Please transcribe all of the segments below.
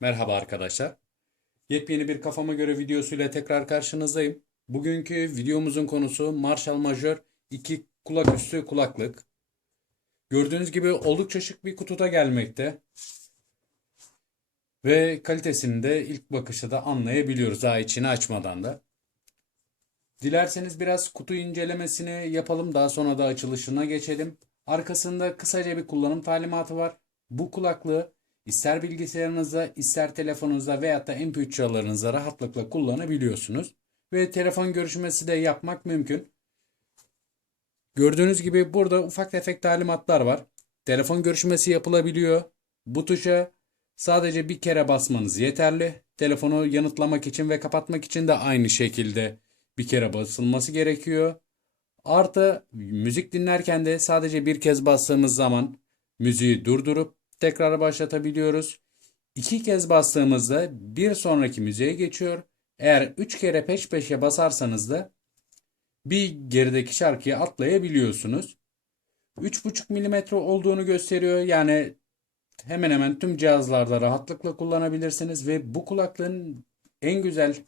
Merhaba arkadaşlar. Yepyeni bir kafama göre videosuyla tekrar karşınızdayım. Bugünkü videomuzun konusu Marshall Major 2 kulak üstü kulaklık. Gördüğünüz gibi oldukça şık bir kutuda gelmekte. Ve kalitesini de ilk bakışta da anlayabiliyoruz daha içini açmadan da. Dilerseniz biraz kutu incelemesini yapalım daha sonra da açılışına geçelim. Arkasında kısaca bir kullanım talimatı var. Bu kulaklığı ister bilgisayarınızda, ister telefonunuzda veyahut da MP3 çalarınızda rahatlıkla kullanabiliyorsunuz. Ve telefon görüşmesi de yapmak mümkün. Gördüğünüz gibi burada ufak tefek talimatlar var. Telefon görüşmesi yapılabiliyor. Bu tuşa sadece bir kere basmanız yeterli. Telefonu yanıtlamak için ve kapatmak için de aynı şekilde bir kere basılması gerekiyor. Artı müzik dinlerken de sadece bir kez bastığımız zaman müziği durdurup tekrar başlatabiliyoruz. İki kez bastığımızda bir sonraki müziğe geçiyor. Eğer üç kere peş peşe basarsanız da bir gerideki şarkıyı atlayabiliyorsunuz. 3,5 mm olduğunu gösteriyor. Yani hemen hemen tüm cihazlarda rahatlıkla kullanabilirsiniz ve bu kulaklığın en güzel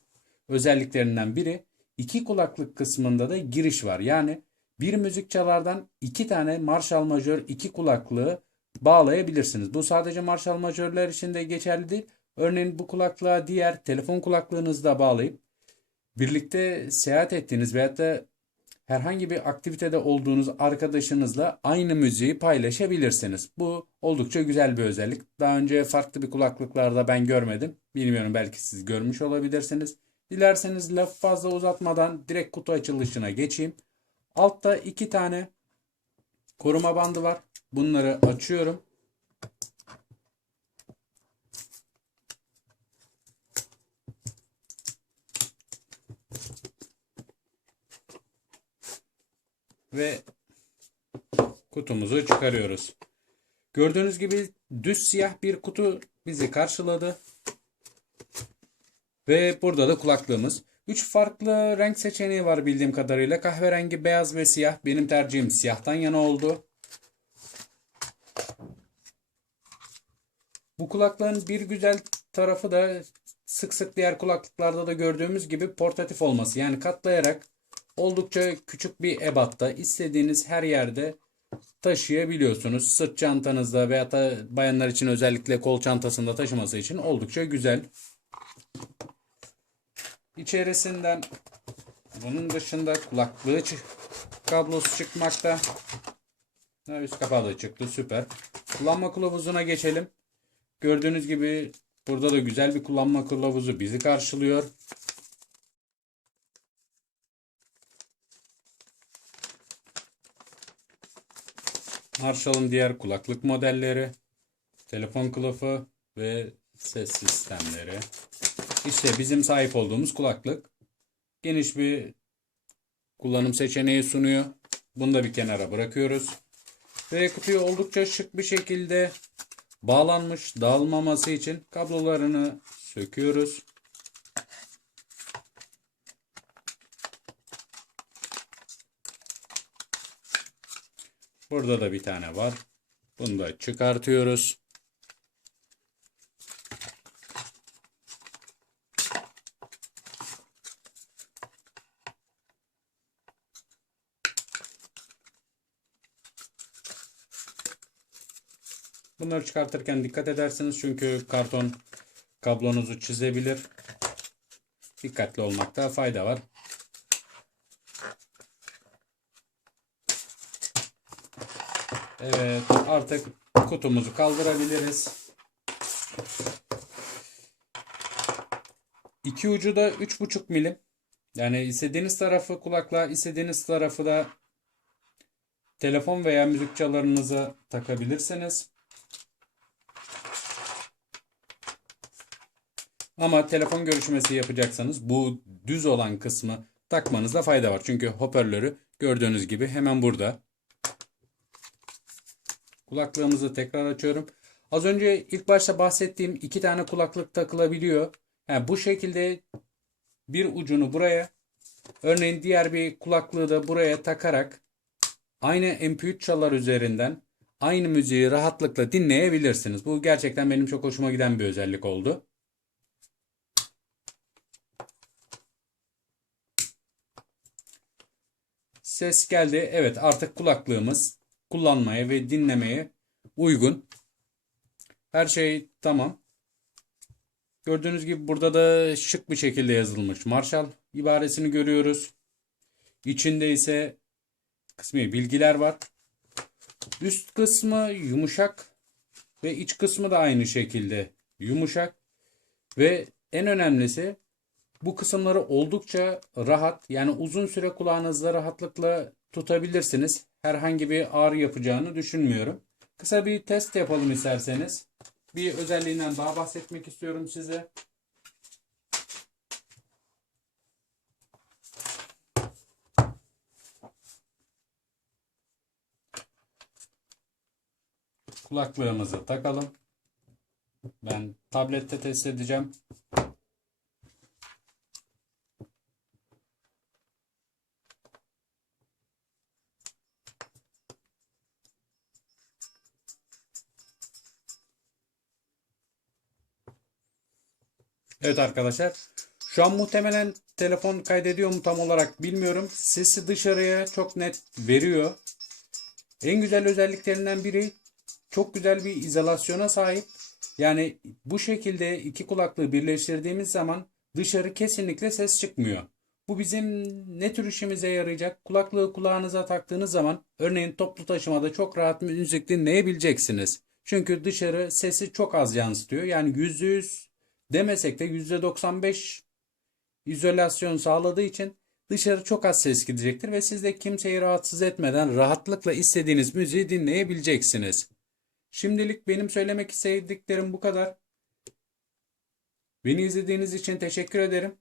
özelliklerinden biri iki kulaklık kısmında da giriş var. Yani bir müzik çalardan iki tane Marshall Major iki kulaklığı bağlayabilirsiniz. Bu sadece Marshall Major'lar için de geçerli değil. Örneğin bu kulaklığa diğer telefon kulaklığınızı da bağlayıp birlikte seyahat ettiğiniz veyahut da herhangi bir aktivitede olduğunuz arkadaşınızla aynı müziği paylaşabilirsiniz. Bu oldukça güzel bir özellik. Daha önce farklı bir kulaklıklarda ben görmedim. Bilmiyorum belki siz görmüş olabilirsiniz. Dilerseniz laf fazla uzatmadan direkt kutu açılışına geçeyim. Altta iki tane koruma bandı var. Bunları açıyorum. Ve kutumuzu çıkarıyoruz. Gördüğünüz gibi düz siyah bir kutu bizi karşıladı. Ve burada da kulaklığımız. Üç farklı renk seçeneği var bildiğim kadarıyla. Kahverengi, beyaz ve siyah. Benim tercihim siyahtan yana oldu. Bu kulaklığın bir güzel tarafı da sık sık diğer kulaklıklarda da gördüğümüz gibi portatif olması. Yani katlayarak oldukça küçük bir ebatta istediğiniz her yerde taşıyabiliyorsunuz. Sırt çantanızda veya da bayanlar için özellikle kol çantasında taşıması için oldukça güzel. İçerisinden bunun dışında kulaklığı kablosu çıkmakta. Üst kapağı da çıktı süper. Kullanma kılavuzuna geçelim. Gördüğünüz gibi burada da güzel bir kullanma kılavuzu bizi karşılıyor. Marshall'ın diğer kulaklık modelleri, telefon kılıfı ve ses sistemleri. İşte bizim sahip olduğumuz kulaklık. Geniş bir kullanım seçeneği sunuyor. Bunu da bir kenara bırakıyoruz. Ve kutuyu oldukça şık bir şekilde bağlanmış dağılmaması için kablolarını söküyoruz. Burada da bir tane var. Bunu da çıkartıyoruz. Bunları çıkartırken dikkat edersiniz çünkü karton kablonuzu çizebilir. Dikkatli olmakta fayda var. Evet, artık kutumuzu kaldırabiliriz. İki ucu da 3,5 milim. Yani istediğiniz tarafı kulaklığa, istediğiniz tarafı da telefon veya müzik çalarınıza takabilirsiniz. Ama telefon görüşmesi yapacaksanız bu düz olan kısmı takmanızda fayda var. Çünkü hoparlörü gördüğünüz gibi hemen burada. Kulaklığımızı tekrar açıyorum. Az önce ilk başta bahsettiğim iki tane kulaklık takılabiliyor. Yani bu şekilde bir ucunu buraya, örneğin diğer bir kulaklığı da buraya takarak aynı MP3 çalar üzerinden aynı müziği rahatlıkla dinleyebilirsiniz. Bu gerçekten benim çok hoşuma giden bir özellik oldu. Ses geldi. Evet artık kulaklığımız kullanmaya ve dinlemeye uygun. Her şey tamam. Gördüğünüz gibi burada da şık bir şekilde yazılmış. Marshall ibaresini görüyoruz. İçinde ise kısmi bilgiler var. Üst kısmı yumuşak ve iç kısmı da aynı şekilde yumuşak. Ve en önemlisi bu kısımları oldukça rahat yani uzun süre kulağınızda rahatlıkla tutabilirsiniz. Herhangi bir ağrı yapacağını düşünmüyorum. Kısa bir test yapalım isterseniz. Bir özelliğinden daha bahsetmek istiyorum size. Kulaklığımızı takalım. Ben tablette test edeceğim. Evet arkadaşlar. Şu an muhtemelen telefon kaydediyor mu tam olarak bilmiyorum. Sesi dışarıya çok net veriyor. En güzel özelliklerinden biri çok güzel bir izolasyona sahip. Yani bu şekilde iki kulaklığı birleştirdiğimiz zaman dışarı kesinlikle ses çıkmıyor. Bu bizim ne tür işimize yarayacak? Kulaklığı kulağınıza taktığınız zaman örneğin toplu taşımada çok rahat müzik dinleyebileceksiniz. Çünkü dışarı sesi çok az yansıtıyor. Yani %100 demesek de %95 izolasyon sağladığı için dışarı çok az ses gidecektir ve siz de kimseyi rahatsız etmeden rahatlıkla istediğiniz müziği dinleyebileceksiniz. Şimdilik benim söylemek istediklerim bu kadar. Beni izlediğiniz için teşekkür ederim.